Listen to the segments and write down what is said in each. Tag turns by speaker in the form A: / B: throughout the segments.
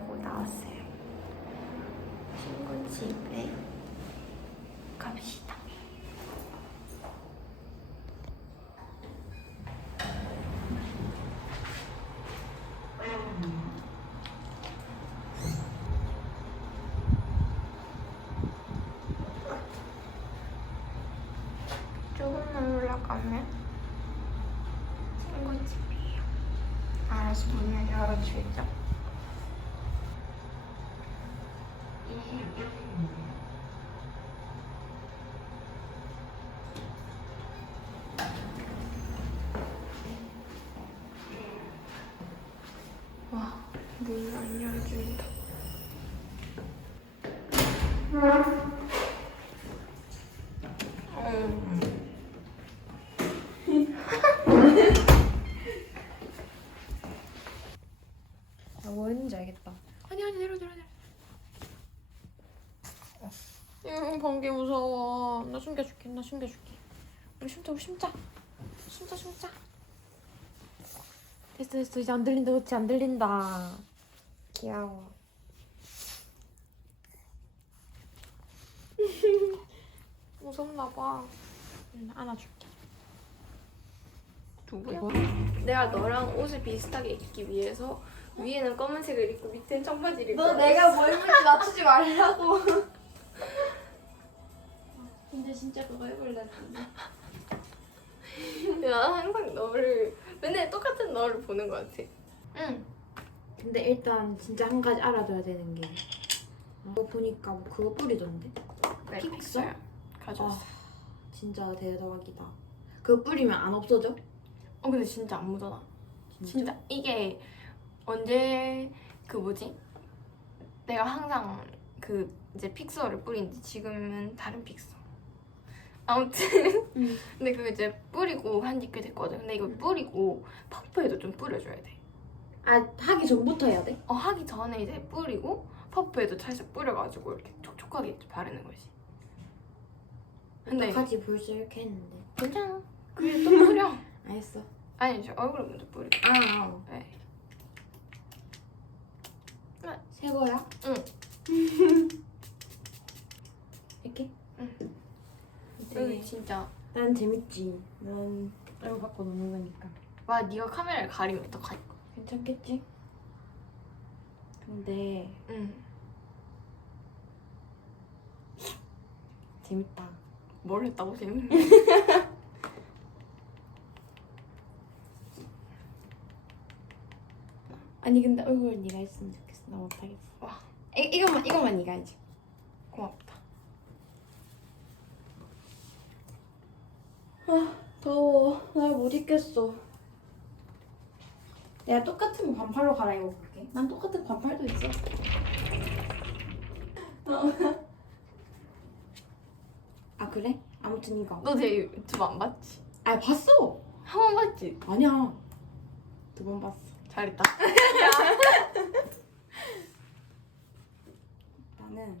A: 하고 나왔어요. 친구 집에 갑시다. 조금만 올라가면 친구 집이에요. 알아서 문을 열어주죠. 와, 문 안 열어준다. 음.
B: 아, 뭐 했는지 알겠다. 아니 아니 내려 내려 내려. 응 번개 무서워. 나 숨겨줄게. 나 숨겨줄게. 우리 숨자 우리 숨자. 숨자 숨자. 됐어 됐어 이제 안 들린다 그렇지 안 들린다. 귀여워. 무섭나 봐. 응, 안아줄게. 누구야?
A: 내가 너랑 옷을 비슷하게 입기 위해서 위에는 검은색을 입고 밑에는 청바지를 입고
B: 너 내가 뭐 입을지 맞추지 말라고.
A: 근데 진짜 그거 해볼래 야 항상 너를 맨날 똑같은 너를 보는 것 같아. 응.
B: 근데 일단 진짜 한 가지 알아둬야 되는 게 그거 보니까 뭐 그거 뿌리던데? 픽서?
A: 가져왔어
B: 진짜 대박이다. 그거 뿌리면 안 없어져?
A: 어 근데 진짜 안 묻어나.
B: 진짜?
A: 진짜? 이게 언제 그 뭐지? 내가 항상 그 이제 픽서를 뿌리는데 지금은 다른 픽서 아무튼
B: 응.
A: 근데 그거 이제 뿌리고 한지꽤 됐거든 근데 이거 뿌리고 퍼프에도 좀 뿌려줘야 돼
B: 아 하기 전부터 해야 돼?
A: 어, 하기 전에 이제 뿌리고 퍼프에도 살짝 뿌려가지고 이렇게 촉촉하게 바르는 거지. 근데
B: 같이 벌써 이렇게 했는데
A: 괜찮아. 그게 또 뿌려.
B: 알겠어
A: 아니 저 얼굴에 먼저 뿌리고.
B: 아 어.
A: 네.
B: 새 거야?
A: 응.
B: 이렇게?
A: 응.
B: 네.
A: 여기 진짜
B: 난 재밌지 난 얼굴 갖고 노는 거니까
A: 와 네가 카메라를 가리면 어떡하니?
B: 괜찮겠지? 근데
A: 응.
B: 재밌다
A: 뭘 했다고 재밌는?
B: 아니 근데 얼굴 네가 했으면 좋겠어 나 못하겠어
A: 와.
B: 이, 이것만 이것만 네가 해줘
A: 고맙다.
B: 더워 나 못 입겠어 내가 똑같은 거 반팔로 갈아입어 볼게 난 똑같은 반팔도 있어 아 그래? 아무튼 이거
A: 너내 유튜브 안 봤지?
B: 아 봤어
A: 한 번 봤지?
B: 아니야 두 번 봤어
A: 잘했다.
B: 나는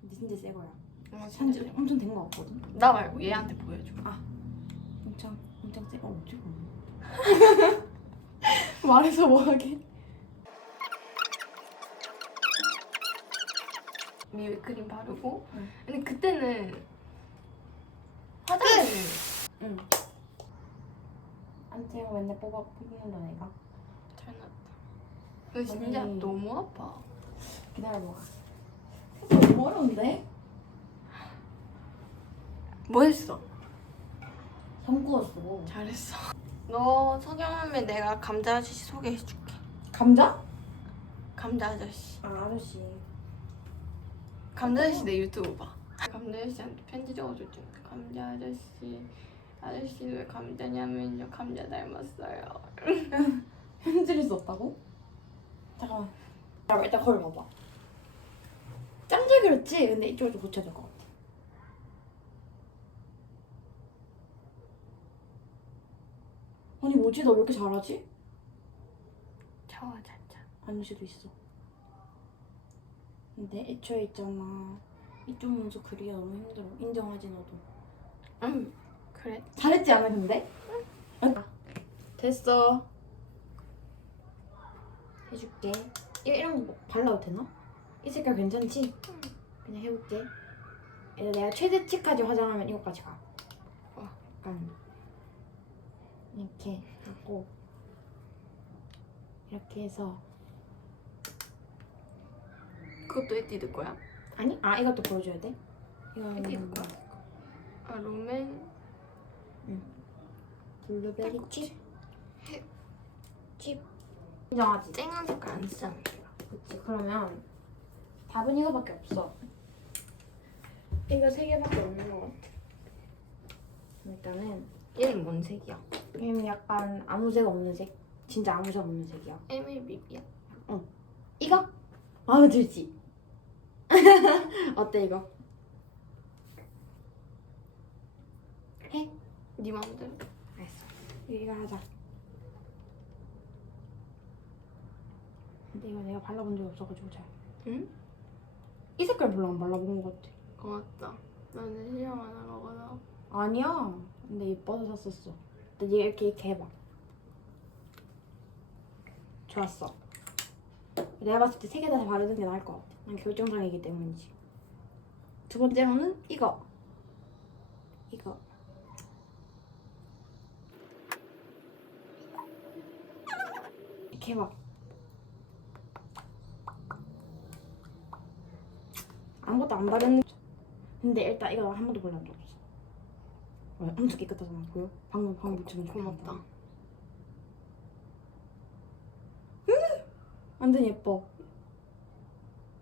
B: 근데 진짜 새 거야
A: 어,
B: 산지. 엄청 된 거 같거든
A: 나 말고 얘한테 보여줘.
B: 엄청 엄청 새. 어 어떻게 보면 말해서 뭐하게?
A: 미백 크림 바르고.
B: 응.
A: 근데 그때는 화장을
B: 응. 안티가 맨날 뽑아 뽑는다 내가.
A: 잘 났다. 근데 진짜
B: 아니.
A: 너무 아파.
B: 기다려봐. 너무 어려운데?
A: 뭐 했어?
B: 선 구웠어.
A: 잘했어. 너 석영하면 내가 감자 아저씨 소개해줄게.
B: 감자?
A: 감자 아저씨.
B: 아 아저씨.
A: 감자 아저씨 내 유튜브 봐. 감자 아저씨한테 편지 적어줬지. 감자 아저씨. 아저씨는 왜 감자냐면요. 감자 닮았어요.
B: 편지를 썼다고? 잠깐만. 잠깐만 일단 거울 봐봐. 짱잘 그렸지? 근데 이쪽을 좀 고쳐야 될것 같아. 아니 뭐지? 너왜 이렇게 잘하지?
A: 샤워 잔자.
B: 아닐 수도 있어. 근데 애초에 있잖아. 이쪽 문서 그리기가 너무 힘들어. 인정하지 너도.
A: 응. 그래.
B: 잘했지 않아 근데? 응. 됐어. 해줄게. 이거 이런 거 발라도 되나? 이 색깔 괜찮지? 그냥 해볼게. 내가 최대치까지 화장하면 이거까지 가.
A: 어.
B: 약간 이렇게 하고 이렇게 해서
A: 그것도 에뛰드 거야?
B: 아니 아 이것도 보여줘야 돼?
A: 에뛰드 거야. 아 롬앤
B: 블루베리 칩.
A: 해.
B: 칩. 인정하지?
A: 쨍한 색깔 안 쓰잖아.
B: 그치 그러면 답은 이거밖에 없어. 이거 세 개밖에 없는 것 같아. 일단은
A: 얘는 뭔 색이야?
B: 얘는 약간 아무 색 없는 색. 진짜 아무 색 없는 색이야.
A: MLBB야.
B: 이거? 마음에 들지? 어때 이거? 해?
A: 네 마음대로.
B: 알았어. 이거 하자. 근데 이거 내가 발라본 적이 없어가지고 잘.
A: 응?
B: 이 색깔 별로 안 발라본 것 같아.
A: 고맙다. 나는 실력 안 하거나.
B: 아니야. 근데 예뻐서 샀었어. 근데 얘 이렇게 이렇게 해봐. 좋았어. 내가 봤을 때 세 개 다 바르는 게 나을 것 같아. 난 결정상이기 때문이지. 두 번째로는 이거. 이거. 이렇게 해봐. 아무것도 안 바르는. 근데 일단 이거 한 번도 발라본 적 없어. 왜? 엄청 깨끗하잖아 보여? 방금 방금 거
A: 고맙다.
B: 완전 예뻐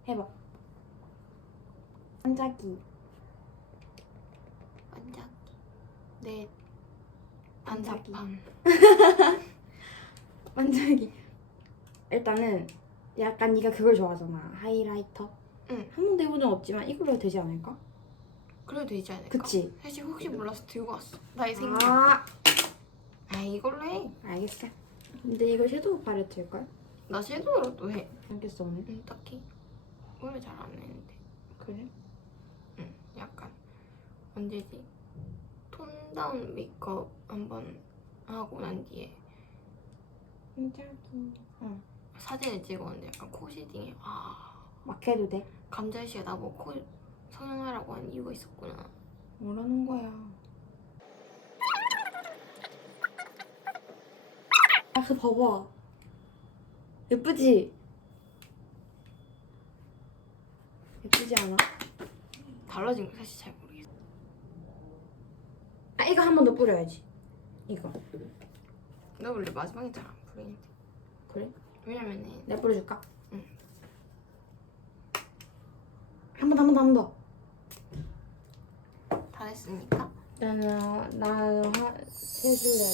B: 해봐 반짝이
A: 반짝이. 내
B: 반짝이.
A: 반짝밤.
B: 반짝이 일단은 약간 네가 그걸 좋아하잖아 하이라이터
A: 응.
B: 한 번도 해본 적 없지만 이걸로 되지 않을까?
A: 그래도 되지 않을까?
B: 그치?
A: 사실 혹시 몰라서 들고 왔어. 나의 생각.
B: 아
A: 아 이걸로 해.
B: 알겠어 근데 이거 섀도우 팔레트일걸?
A: 나 섀도우로도 해.
B: 알겠어 오늘
A: 응, 딱히 원래 잘안 했는데.
B: 그래?
A: 응, 약간 언제지? 톤 다운 메이크업 한번 하고 난 뒤에
B: 반짝이 응.
A: 사진을 찍었는데 약간 코 쉐딩이 아
B: 막 해도 돼?
A: 감자 씨가 나보고 코 성형하라고 한 이유가 있었구나.
B: 뭐라는 거야 아, 그 봐봐 예쁘지? 예쁘지 않아?
A: 달라진 거 사실 잘 모르겠어.
B: 아 이거 한 번 더 뿌려야지 이거
A: 나 원래 마지막에 잘안 부리는데.
B: 그래?
A: 왜냐면은
B: 내가 뿌려줄까?
A: 응.
B: 한번더한번더한번더
A: 다 했으니까.
B: 나는 화 해줄래